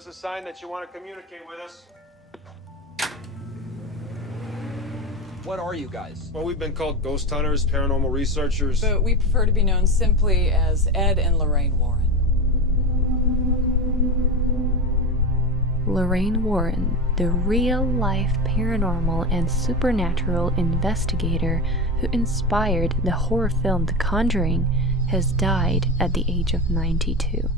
us a sign that you want to communicate with us. What are you guys? Well, we've been called ghost hunters, paranormal researchers. But we prefer to be known simply as Ed and Lorraine Warren. Lorraine Warren, the real-life paranormal and supernatural investigator who inspired the horror film The Conjuring, has died at the age of 92.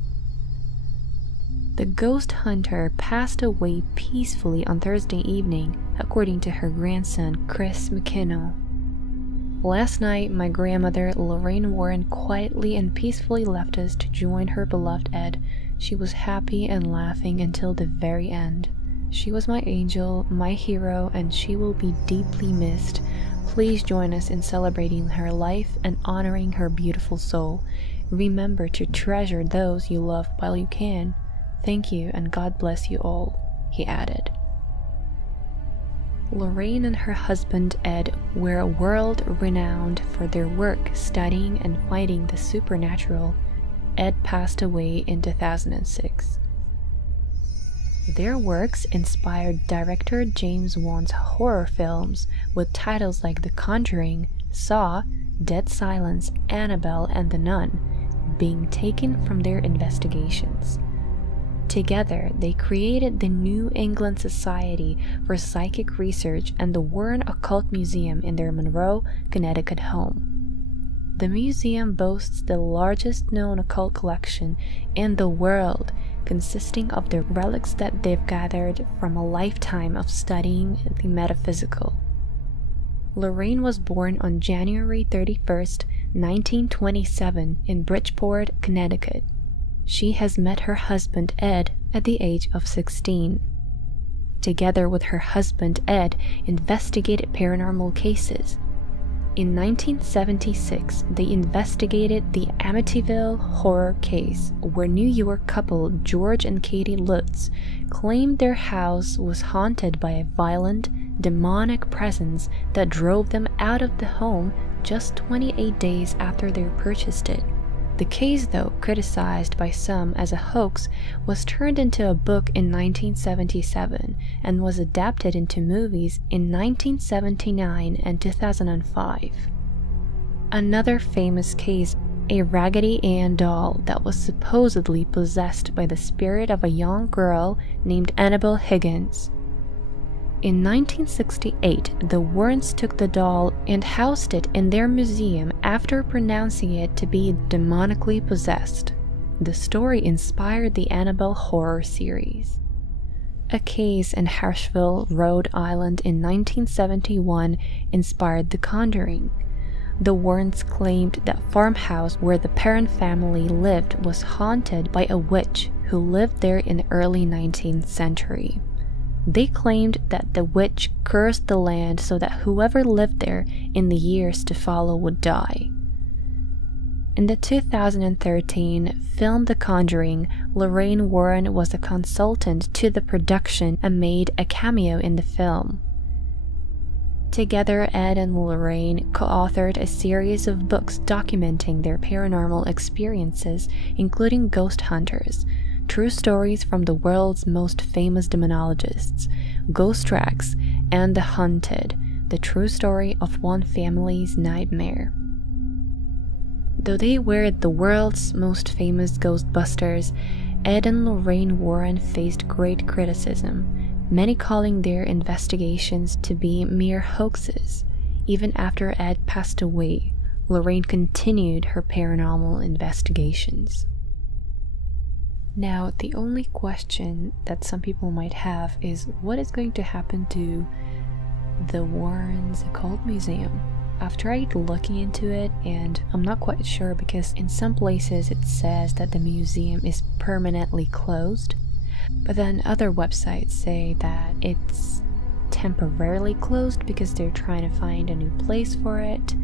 The ghost hunter passed away peacefully on Thursday evening, according to her grandson, Chris McKinnell. Last night, my grandmother, Lorraine Warren, quietly and peacefully left us to join her beloved Ed. She was happy and laughing until the very end. She was my angel, my hero, and she will be deeply missed. Please join us in celebrating her life and honoring her beautiful soul. Remember to treasure those you love while you can. Thank you and God bless you all, he added. Lorraine and her husband Ed were world-renowned for their work studying and finding the supernatural. Ed passed away in 2006. Their works inspired director James Wan's horror films with titles like The Conjuring, Saw, Dead Silence, Annabelle, and The Nun, being taken from their investigations. Together, they created the New England Society for Psychic Research and the Warren Occult Museum in their Monroe, Connecticut home. The museum boasts the largest known occult collection in the world, consisting of the relics that they've gathered from a lifetime of studying the metaphysical. Lorraine was born on January 31st, 1927 in Bridgeport, Connecticut. She has met her husband Ed at the age of 16. Together with her husband Ed, investigated paranormal cases. In 1976, they investigated the Amityville horror case, where New York couple George and Katie Lutz claimed their house was haunted by a violent, demonic presence that drove them out of the home just 28 days after they purchased it. The case, though criticized by some as a hoax, was turned into a book in 1977 and was adapted into movies in 1979 and 2005. Another famous case, a Raggedy Ann doll that was supposedly possessed by the spirit of a young girl named Annabelle Higgins. In 1968, the Warrens took the doll and housed it in their museum after pronouncing it to be demonically possessed. The story inspired the Annabelle horror series. A case in Harshville, Rhode Island in 1971 inspired The Conjuring. The Warrens claimed that farmhouse where the Perron family lived was haunted by a witch who lived there in the early 19th century. They claimed that the witch cursed the land so that whoever lived there in the years to follow would die. In the 2013 film The Conjuring, Lorraine Warren was a consultant to the production and made a cameo in the film. Together, Ed and Lorraine co-authored a series of books documenting their paranormal experiences, including Ghost Hunters, True Stories from the World's Most Famous Demonologists, Ghost Tracks, and The Hunted, the true story of one family's nightmare. Though they were the world's most famous Ghostbusters, Ed and Lorraine Warren faced great criticism, many calling their investigations to be mere hoaxes. Even after Ed passed away, Lorraine continued her paranormal investigations. Now, the only question that some people might have is what is going to happen to the Warrens Occult Museum? After I looking into it, and I'm not quite sure because in some places it says that the museum is permanently closed, but then other websites say that it's temporarily closed because they're trying to find a new place for it.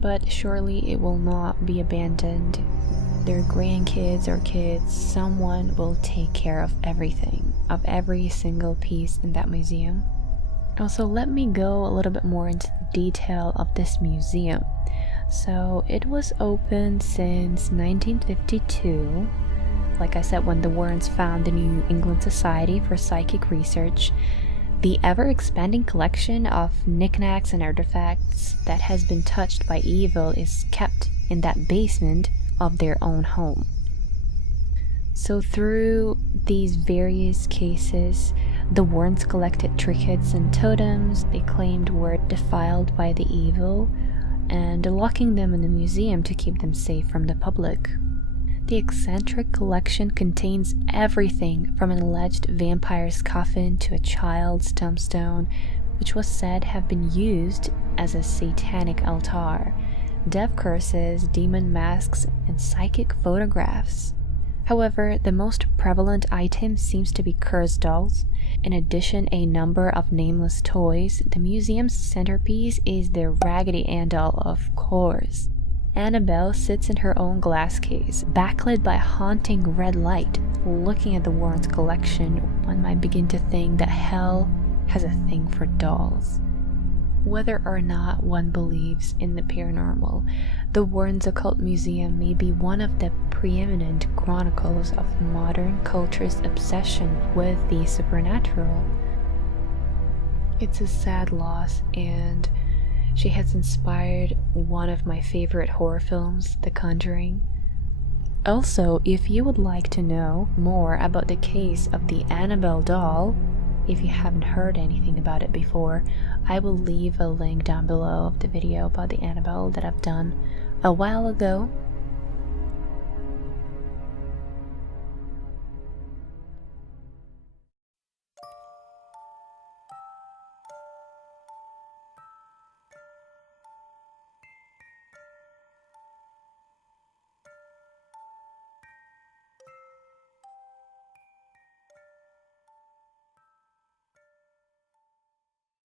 But surely it will not be abandoned. Their grandkids or kids, someone will take care of everything, of every single piece in that museum. Also, let me go a little bit more into the detail of this museum. So, it was open since 1952. Like I said, when the Warrens found the New England Society for Psychic Research, the ever-expanding collection of knickknacks and artifacts that has been touched by evil is kept in that basement of their own home. So through these various cases, the Warrens collected trinkets and totems they claimed were defiled by the evil, and locking them in the museum to keep them safe from the public. The eccentric collection contains everything from an alleged vampire's coffin to a child's tombstone, which was said have been used as a satanic altar, death curses, demon masks, and psychic photographs. However, the most prevalent item seems to be cursed dolls. In addition, a number of nameless toys. The museum's centerpiece is the Raggedy Ann doll, of course. Annabelle sits in her own glass case, backlit by a haunting red light. Looking at the Warrens' collection, one might begin to think that hell has a thing for dolls. Whether or not one believes in the paranormal, the Warrens Occult Museum may be one of the preeminent chronicles of modern culture's obsession with the supernatural. It's a sad loss, and she has inspired one of my favorite horror films, The Conjuring. Also, if you would like to know more about the case of the Annabelle doll, if you haven't heard anything about it before, I will leave a link down below of the video about the Annabelle that I've done a while ago.